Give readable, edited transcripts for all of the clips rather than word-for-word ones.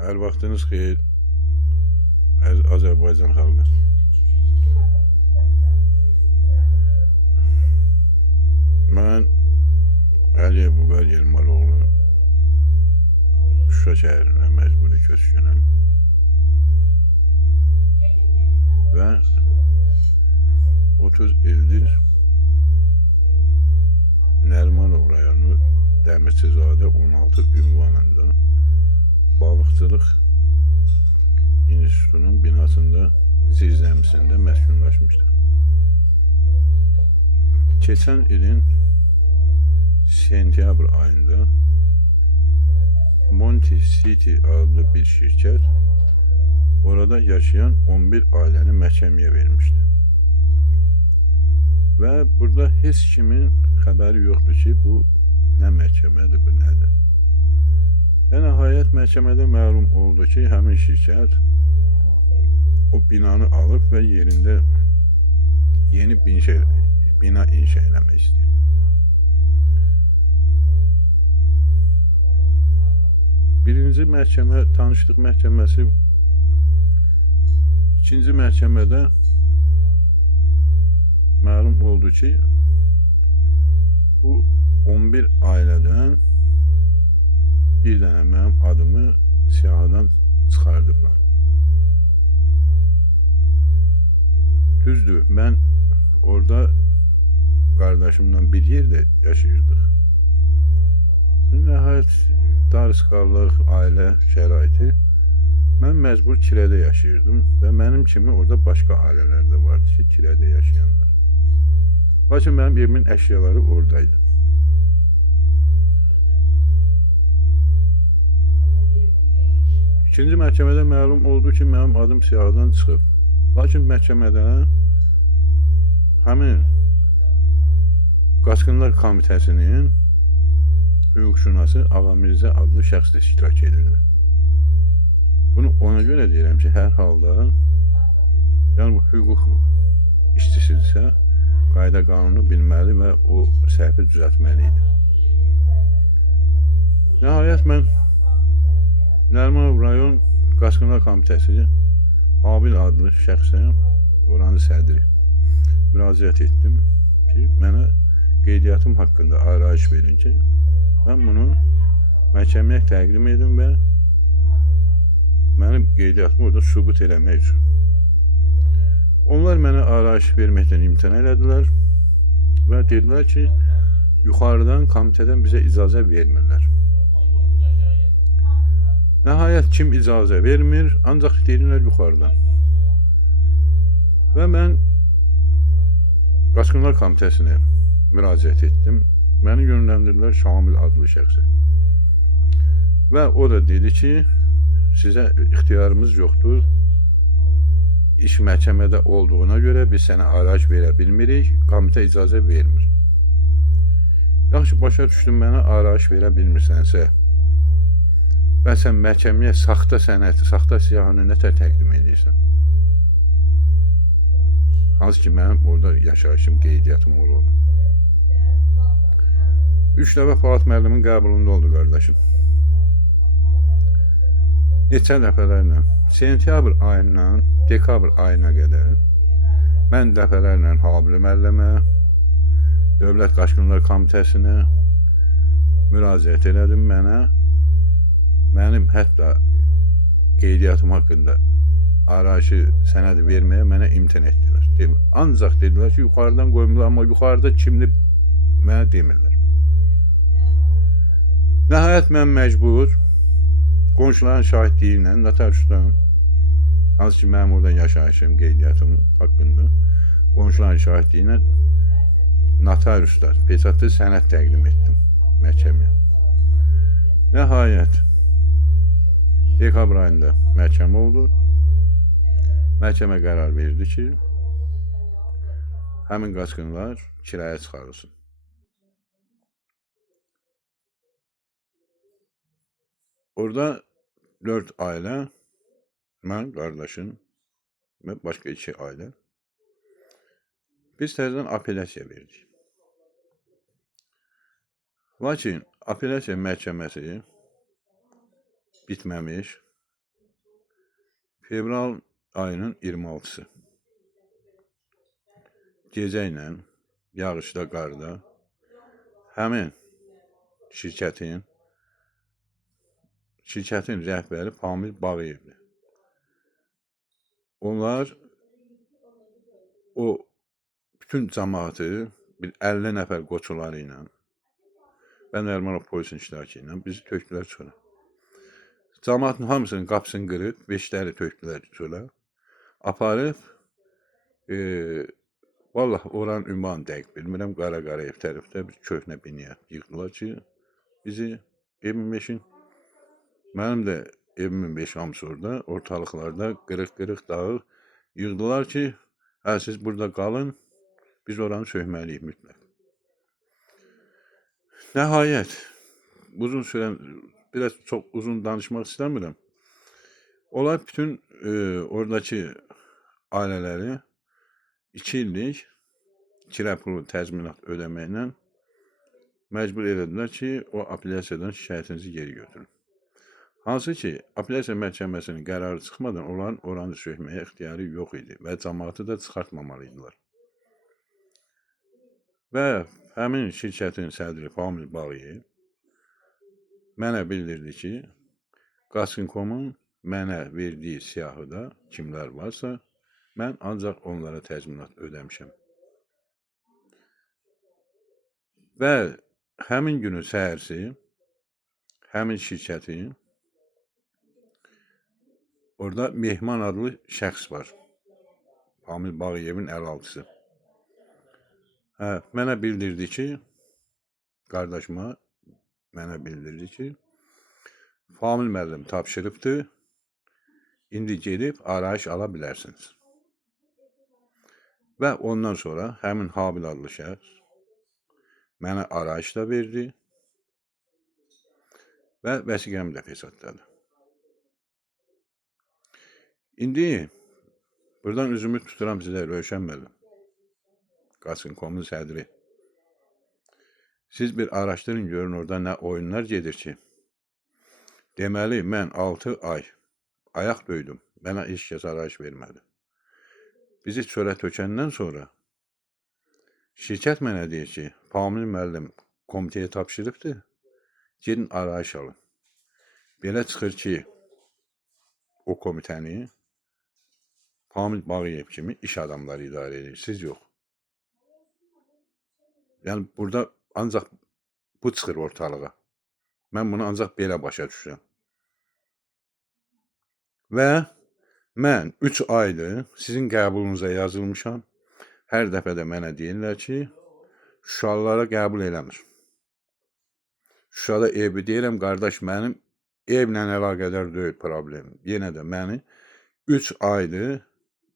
Hər vaxtınız xeyir, Azərbaycan xalqı. Mən Əliyev Vüqar Yılmazoğlu Şuşa şəhərinə məcburi köçkünəm və 30 ildir Nərimanov rayonu Dəmirçizadə 16 ünvanında balıqçılıq institutunun binasında zirzəmisində məskunlaşmışdır. Keçən ilin sentyabr ayında Monty City adlı bir şirkət orada yaşayan 11 ailəni məhkəməyə vermişdi. Və burada heç kimin xəbəri yoxdur ki, bu nə məhkəmədir, bu nədir. Və nəhayət məhkəmədə məlum oldu ki, həmin şirkət o binanı alıb və yerində yeni bina inşa eləmək istəyir. Birinci məhkəmə, tanışlıq məhkəməsi, ikinci məhkəmədə məlum oldu ki, bu 11 ailədən bir dənə mənim adımı siyahıdan çıxardıblar. Düzdür, mən orada qardaşımla bir yerdə yaşayırdıq. Nəhayət, darısqallıq, ailə şəraiti, mən məcbur kirədə yaşayırdım və mənim kimi orada başqa ailələr də vardı ki, kirədə yaşayanlar. Lakin mənim evimin əşyaları oradaydı. İkinci məhkəmədə məlum oldu ki, mənim adım siyahıdan çıxıb. Lakin məhkəmədə həmin Qaçqınlar Komitəsinin hüquqşünası Ağamirzə adlı şəxs də iştirak edirdi. Bunu ona görə deyirəm ki, hər halda yəni bu hüquq işçisidirsə, qayda qanunu bilməli və o səhvi düzəltməli idi. Nəhayət mən Nərimanov rayon Qaçqınlar Komitəsi Habil adlı şəxsə, oranın sədri, müraciət etdim ki, mənə qeydiyyatım haqqında arayış verin ki, mən bunu məhkəməyə təqdim edim və mənim qeydiyyatımı orada sübut eləmək üçün. Onlar mənə arayış verməkdən imtina elədilər və dedilər ki, yuxarıdan komitədən bizə icazə vermirlər. Nəhayət, kim icazə vermir, ancaq deyirlər yuxarıdan. Və mən Qaçqınlar Komitəsinə müraciət etdim. Məni yönləndirdilər Şamil adlı şəxsə. Və o da dedi ki, sizə ixtiyarımız yoxdur. İş məhkəmədə olduğuna görə biz sənə arayış verə bilmirik, komitə icazə vermir. Yaxşı, başa düşdüm, mənə arayış verə bilmirsənsə və sən məhkəməyə saxta sənəti, saxta siyahını nətər təqdim edirsən? Hansı ki, mənim orada yaşayışım, qeydiyyatım olur. 3 dəfə Fuad müəllimin qəbulunda oldu qardaşım. Neçə dəfələrlə, sentyabr ayından dekabr ayına qədər mən dəfələrlə Habil müəllimə, Dövlət Qaçqınlar Komitəsinə müraciət elədim. Mənim hətta qeydiyyatım haqqında arayışı sənədi verməyə mənə imtina etdilər. Ancaq dedilər ki, yuxarıdan qoymurlar, amma yuxarıda kimdir mənə demirlər. Nəhayət, mən məcbur qonşuların şahidliyi ilə notariusdan, hansı ki, mənim orada yaşayışım, qeydiyyatım haqqında qonşuların şahidliyi ilə notariuslar peçatlı sənəd təqdim etdim məhkəməyə. Nəhayət, dekabr ayında məhkəmə oldu. Məhkəmə qərar verdi ki, həmin qaçqınlar kiraya çıxarılsın. Orada 4 ailə, mən, qardaşım və başqa 2 ailə, biz təzədən apellyasiya verdik. Lakin apellyasiya məhkəməsi bitməmiş Fevral ayının 26-sı. Gecə ilə yağışda, qarda həmin şirkətin rəhbəri Pamir Bağıyevdir. Onlar o bütün cəmaatı bir 50 nəfər qoçuları ilə və Nərmanov polisin iştirakı ilə bizi tökdülər çölə. Cəmaatın hamısının qapısını qırıb, 5'ləri tökdülər çölə. Aparıb, vallahi oranın ünvanı dəqiq bilmirəm, Qara-Qarayev tərəfdə bir köhnə binaya yığdılar ki, bizi evimin 5'in. Mənim də evimin 5 hamısı orada, ortalıqlarda qırıq-qırıq dağılır. Yığdılar ki, siz burada qalın, biz oranı söhməliyik mütləq. Nəhayət, uzun sürən, biraz çox uzun danışmaq istəmirəm. Onlar bütün oradakı ailələri 2 illik kirə pulu təzminat ödəməklə məcbur elədilər ki, o apellyasiyadan şikayətinizi geri götürün. Hansı ki, apellyasiya məhkəməsinin qərarı çıxmadan onların oranı söhməyə ixtiyarı yox idi və cəmaatı da çıxartmamalıydılar. Və həmin şirkətin sədri Pamir Bağıyev mənə bildirdi ki, Qaçqın.com-un mənə verdiyi siyahıda kimlər varsa, mən ancaq onlara təzminat ödəmişəm. Və həmin günü səhərsi, həmin şirkətin orada Mehman adlı şəxs var. Pamir Bağıyevin əlaltısı. Mənə bildirdi ki, qardaşıma mənə bildirdi ki, Famil müəllim tapşırıbdır, indi gedib arayış ala bilərsiniz. Və ondan sonra həmin Habil adlı şəxs mənə arayış da verdi və vəsiqəmi də fesatladı. İndi buradan üzümü tuturam sizə, Rövşən müəllim, Qaçqın.com-un sədri. Siz bir araşdırın, görün orada nə oyunlar gedir ki. Deməli, mən 6 ay ayaq döydüm, mənə heç kəs arayış vermədi. Bizi çölə tökəndən sonra şirkət mənə deyir ki, Pamir müəllim komitəyə tapşırıbdır, gedin arayış alın. Belə çıxır ki, o komitəni Pamir Bağıyev kimi iş adamları idarə edir, siz yox. Yəni, burada ancaq bu çıxır ortalığa. Mən bunu ancaq belə başa düşürəm. Və mən 3 aydır sizin qəbulunuza yazılmışam. Hər dəfə də mənə deyirlər ki, Şuşalılara qəbul eləmir. Şuşada evi deyirəm, qardaş, mənim evlə əlaqədar deyil problem. Yenə də məni 3 aydır,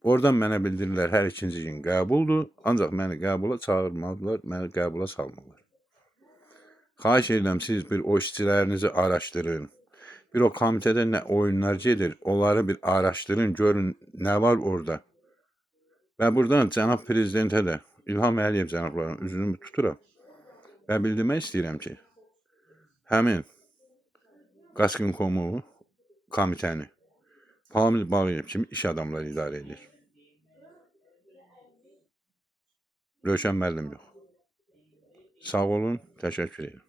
oradan mənə bildirirlər hər 2-ci gün qəbuldur, ancaq məni qəbula çağırmadılar, məni qəbula salmırlar. Xahiş edirəm, siz bir o işçilərinizi araşdırın. Bir o komitədə nə oyunlar gedir, onları bir araşdırın, görün nə var orada. Və buradan cənab prezidentə də, İlham Əliyev cənablarının üzünü tuturam və bildirmək istəyirəm ki, həmin Qaçqın.com-u komitəni Pamir Bağıyev kimi iş adamları idarə edir. Rövşən müəllim yox. Sağ olun, təşəkkür edirəm.